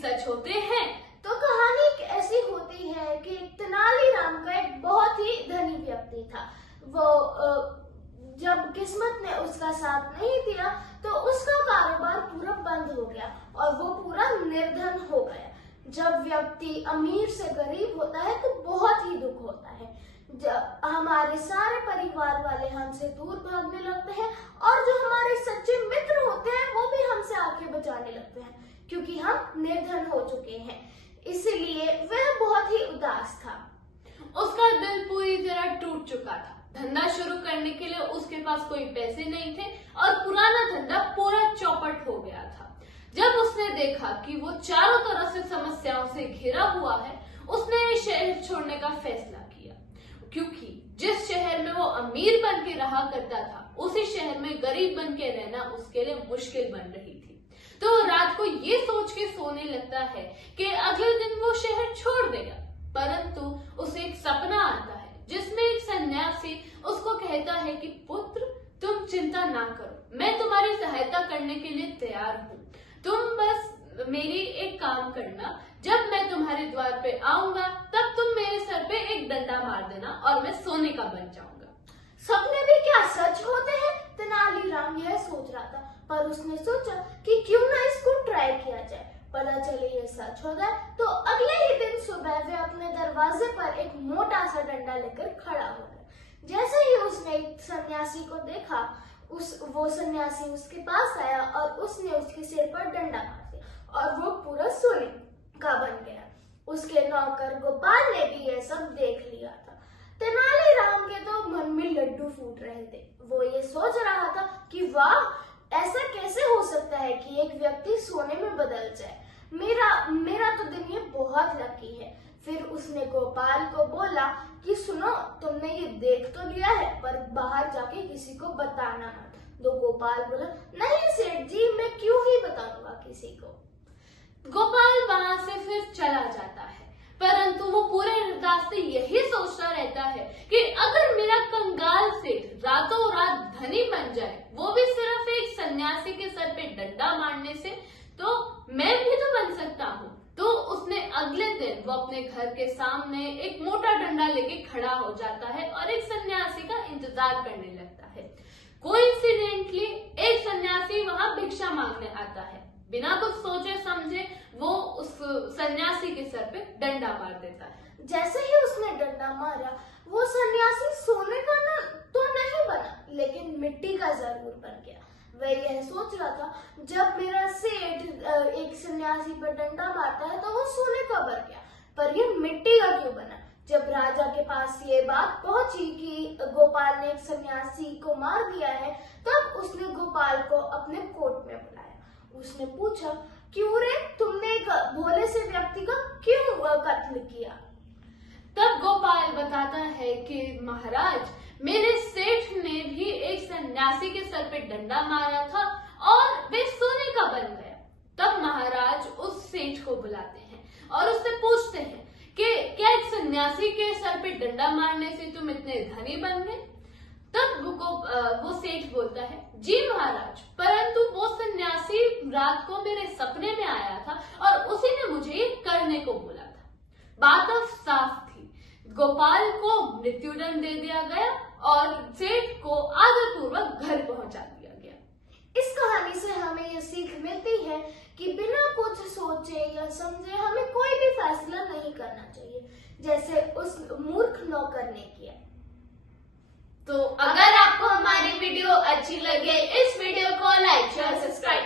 सच होते हैं? तो कहानी एक ऐसी होती है कि तेनालीराम का एक बहुत ही धनी व्यक्ति था। वो जब किस्मत ने उसका साथ नहीं दिया तो उसका कारोबार पूरा बंद हो गया और वो पूरा निर्धन हो गया। जब व्यक्ति अमीर से गरीब होता है तो बहुत ही दुख होता है। जब हमारे सारे परिवार वाले हमसे दूर भागने लगते हैं और जो हमारे सच्चे मित्र होते हैं वो भी हमसे आंखें बचाने लगते हैं क्योंकि हम निर्धन हो चुके हैं। इसलिए वह बहुत ही उदास था। उसका दिल पूरी तरह टूट चुका था। धंधा शुरू करने के लिए उसके पास कोई पैसे नहीं थे और पुराना धंधा पूरा चौपट हो गया था। जब उसने देखा कि वो चारों तरफ से समस्याओं से घिरा हुआ है, उसने शहर छोड़ने का फैसला किया, क्योंकि जिस शहर में वो अमीर बन के रहा करता था उसी शहर में गरीब बन के रहना उसके लिए मुश्किल बन रही थी। तो रात को ये सोच के सोने लगता है कि अगले दिन वो शहर छोड़ देगा, परंतु उसे एक सपना आता है जिसमें एक सन्यासी उसको कहता है कि पुत्र, तुम चिंता ना करो, मैं तुम्हारी सहायता करने के लिए तैयार हूँ। तुम बस मेरी एक काम करना, जब मैं तुम्हारे द्वार पे आऊंगा तब तुम मेरे सर पे एक डंडा मार देना और मैं सोने का बन जाऊंगा। सपने भी क्या सच होते हैं? तेनालीराम यह सोच रहा था, पर उसने सोचा कि क्यों ना इसको ट्राई किया जाए, पता चले ये सच हो जाए। तो अगले ही दिन सुबह वे अपने दरवाजे पर एक मोटा सा डंडा लेकर खड़ा हो गया। जैसे ही उसने एक सन्यासी को देखा, वो सन्यासी उसके पास आया और उसने उसके सिर पर डंडा मार दिया और वो पूरा सोने का बन गया। उसके नौकर गोपाल ने भी यह सब देख लिया था। तेनालीराम के तो मन में लड्डू फूट रहे थे। वो ये सोच रहा था कि वाह, ऐसा कैसे हो सकता है कि एक व्यक्ति सोने में बदल जाए। मेरा तो दिन ये बहुत लकी है। फिर उसने गोपाल को बोला कि सुनो, तुमने ये देख तो लिया है पर बाहर जाके किसी को बताना मत। तो गोपाल बोला, नहीं सेठ जी, मैं क्यों ही बताऊंगा किसी को। गोपाल वहां से फिर चला जाता है, परंतु वो पूरे रास्ते यही सोचता रहता है कि अगर मेरा कंगाल सेठ रातों रात धनी बन जाए, वो भी सिर्फ एक सन्यासी के सर पे डंडा मारने से, तो मैं भी तो बन सकता हूँ। तो उसने अगले दिन वो अपने घर के सामने एक मोटा डंडा लेके खड़ा हो जाता है और एक सन्यासी का इंतजार करने लगता है। कोइंसिडेंटली एक सन्यासी वहां भिक्षा मांगने आता है। बिना कुछ सोचे समझे वो उस सन्यासी के सर पे डंडा मार देता है। जैसे ही उसने डंडा मारा, वो सन्यासी सोने का तो नहीं बना, लेकिन मिट्टी का जरूर बन गया। वह यह सोच रहा था, जब मेरा सेठ एक सन्यासी पर डंडा मारता है तो वो सोने का बन गया, पर ये मिट्टी का क्यों बना। जब राजा के पास ये बात पहुंची कि गोपाल ने एक सन्यासी को मार दिया है, तब उसने गोपाल को अपने कोर्ट में बुलाया। उसने पूछा, क्यों रे, तुमने एक भोले से व्यक्ति का क्यों कत्ल किया? तब गोपाल बताता है कि महाराज, मेरे सेठ ने भी एक सन्यासी के सर पे डंडा मारा था और वे सोने का बन गया। तब महाराज उस सेठ को बुलाते हैं और उससे पूछते हैं कि क्या एक सन्यासी के सर पे डंडा मारने से तुम इतने धनी बन गए? तब वो सेठ बोलता है, जी महाराज, परंतु वो सन्यासी रात को मेरे सपने में आया था और उसी ने मुझे ये करने को बोला था। बात अब साफ थी। गोपाल को मृत्युदंड दे दिया गया और सेठ को आदरपूर्वक घर पहुंचा दिया गया। इस कहानी से हमें यह सीख मिलती है कि बिना कुछ सोचे या समझे हमें कोई भी फैसला नहीं करना चाहिए, जैसे उस मूर्ख नौकर ने किया। तो अगर आपको हमारी वीडियो अच्छी लगे, इस वीडियो को लाइक, शेयर, सब्सक्राइब